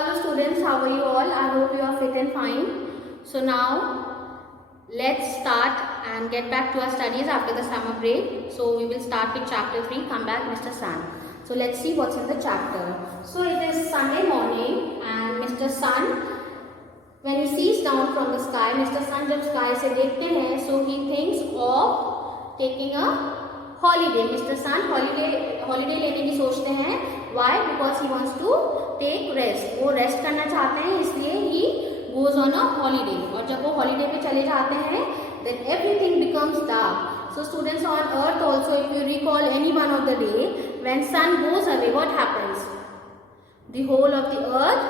Hello students, how are you all? I hope you are fit and fine. So now let's start and get back to our studies after the summer break. So we will start with chapter 3, come back Mr. Sun. So let's see what's in the chapter. So it is Sunday morning and Mr. Sun, when he sees down from the sky, Mr. Sun जब sky से देखते हैं, so he thinks of taking a holiday. Mr. Sun holiday लेने की सोचते हैं. Why? Because he wants to take rest. वो rest करना चाहते हैं, इसलिए he goes on a holiday. और जब वो holiday पे चले जाते हैं, then everything becomes dark. So students, on earth also, if you recall any one of the day, when sun goes away, what happens? The whole of the earth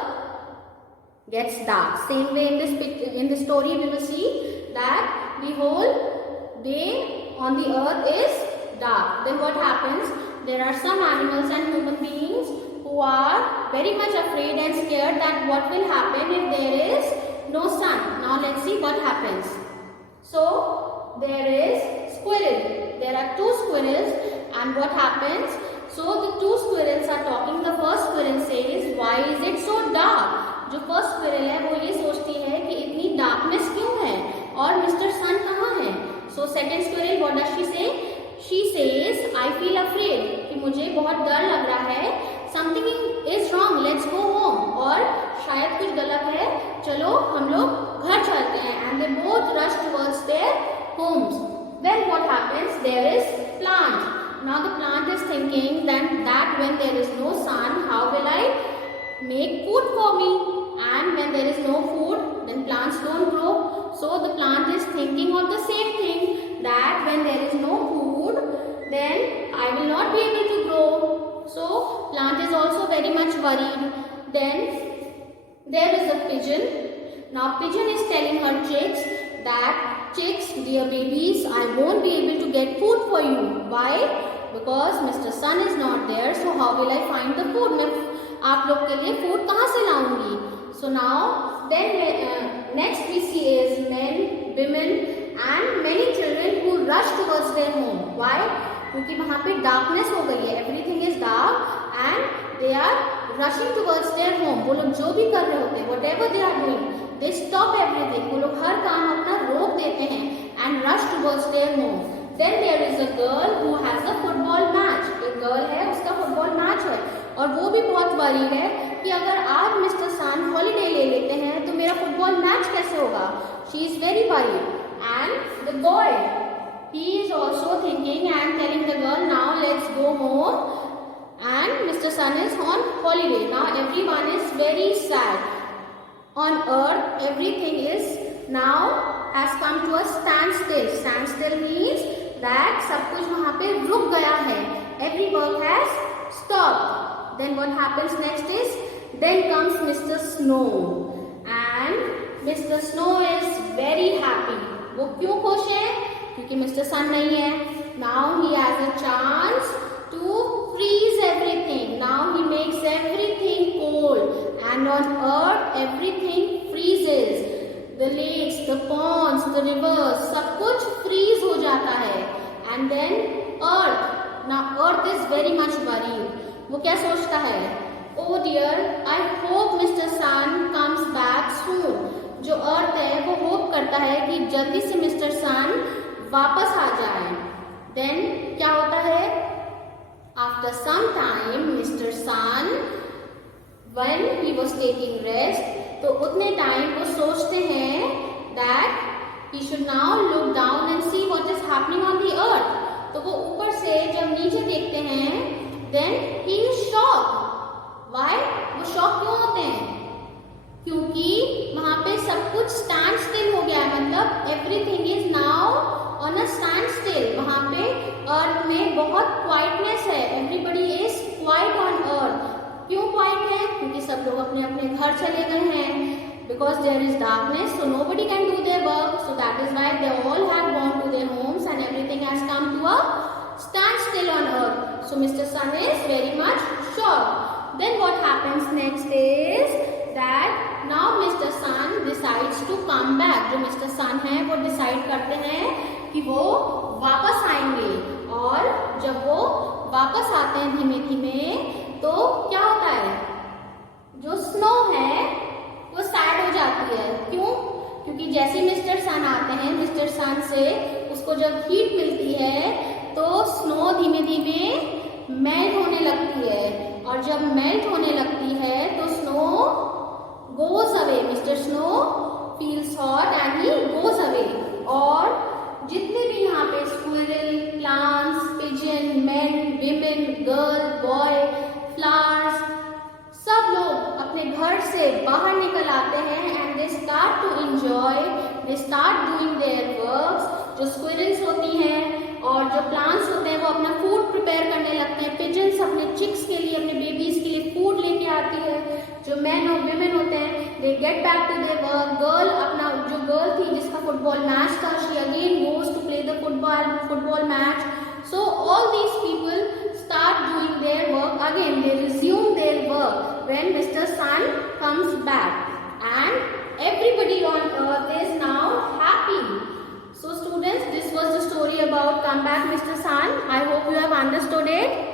gets dark. Same way in this story we will see that the whole day on the earth is dark. Then what happens? There are some animals and human beings who are very much afraid and scared that what will happen if there is no sun. Now let's see what happens. So there is squirrel. There are two squirrels and what happens? So the two squirrels are talking. The first squirrel says, why is it so dark? जो first squirrel है वो ये सोचती है कि इतनी darkness क्यों है और मिस्टर सन कहाँ है. So second squirrel what does she say? She says I feel afraid, कि मुझे बहुत डर लग रहा है. Something is wrong, let's go home, और शायद कुछ गलत है, चलो हम लोग घर चलते हैं. And they both rush towards their homes. Then what happens? There is plant. Now the plant is thinking that when there is no sun, how will I make food for me? And when there is no food, then plants don't grow. So the plant is thinking of the same thing, that when there is no food, then I will not be able to grow. So plant is also very much worried. Then there is a pigeon. Now pigeon is telling her chicks that, chicks, dear babies, I won't be able to get food for you. Why? Because Mr. Sun is not there. So how will I find the food? मैं आप लोग के लिए food कहाँ से लाऊंगी? So now then next we see is men, women and many children who rush towards their home. Why? क्योंकि वहाँ पे darkness हो गई है. Everything is dark and they are rushing towards their home. वो लोग जो भी कर रहे होते हैं, whatever they are doing, they stop everything. वो लोग हर काम अपना रोक देते हैं and rush towards their home. Then there is a girl who has a football match. एक girl है, उसका football match है और वो भी बहुत वरीड है कि अगर आज मिस्टर सन हॉलीडे ले लेते हैं तो मेरा फुटबॉल मैच कैसे होगा. She is very worried. And the boy, he is also thinking and telling the girl, now let's go home, and Mr. Sun is on holiday. Now everyone is very sad. On earth everything is now has come to a standstill. Standstill means that सब कुछ वहाँ पे रुक गया है. Every work has stopped. Then what happens next is, then comes Mr. Snow, and Mr. Snow is very happy. वो क्यों खुश है? क्योंकि मिस्टर सन नहीं है. Now he has a chance to freeze everything. Now he makes everything cold, and on earth everything freezes. The lakes, the ponds, the rivers, सब कुछ freeze हो जाता है. And then earth. Now earth is very much worried. वो क्या सोचता है? Oh dear, I hope Mr. Sun comes back soon. जो अर्थ है वो होप करता है कि जल्दी से मिस्टर सन वापस आ जाए. Then क्या होता है? After some time, Mr. Sun, when he was taking rest, तो उतने टाइम वो सोचते हैं that he should now look down and see what is happening on the earth. तो वो ऊपर से जब नीचे देखते हैं, then he is shocked. Why? वो शॉक क्यों होते हैं? क्योंकि वहाँ पे सब कुछ स्टैंड स्टिल हो गया है. मतलब everything is now on a stand still. वहाँ पे अर्थ में बहुत क्वाइटनेस है. Everybody is quite on earth. क्यों क्वाइट है? क्योंकि सब लोग अपने अपने घर चले गए हैं. Because there is darkness, so nobody can do their work. So that is why they all have gone to their homes and everything has come to a standstill on earth. So Mr. Sun is very much shocked. Then what happens next is that now Mr. Sun decides to come back. जो Mr. Sun है वो decide करते हैं कि वो वापस आएंगे. और जब वो वापस आते हैं धीमे धीमे, तो क्या होता है? जो स्नो है कि जैसे मिस्टर सन आते हैं, मिस्टर सन से उसको जब हीट मिलती है तो स्नो धीमे धीमे मेल्ट होने लगती है, और जब मेल्ट होने लगती है तो snow goes away, mister snow feels hot and he goes away. और जितने भी यहाँ पे squirrel, plants, pigeon, men, women, girl, boy, flowers, सब लोग अपने घर से बाहर निकल आते हैं and they start to enjoy, they start doing their works. जो स्क्विरल्स होती हैं और जो प्लांट्स होते हैं वो अपना फूड प्रिपेयर करने लगते हैं। पिजन्स अपने चिक्स के लिए, अपने बेबीज के लिए फूड लेके आती है। जो मैन और विमेन होते हैं they get back to their work. Girl, अपना जो गर्ल थी जिसका फुटबॉल मैच था, she again goes to play the football match. So all these people start doing their work again. They resume their work when Mr. Sun comes back, and everybody on earth is now happy. So students, this was the story about Come Back Mr. Sun. I hope you have understood it.